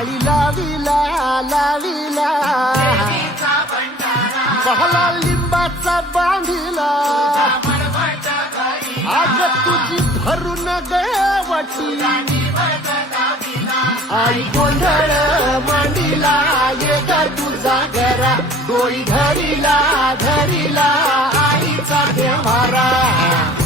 माळी लाविला लाविला पहला लिंबाचा बांधिला आज तुझी भरून गवटी आई गोंधळ मांडीला ये ग तुझा घरा डोई धरीला धरीला आईचा देवारा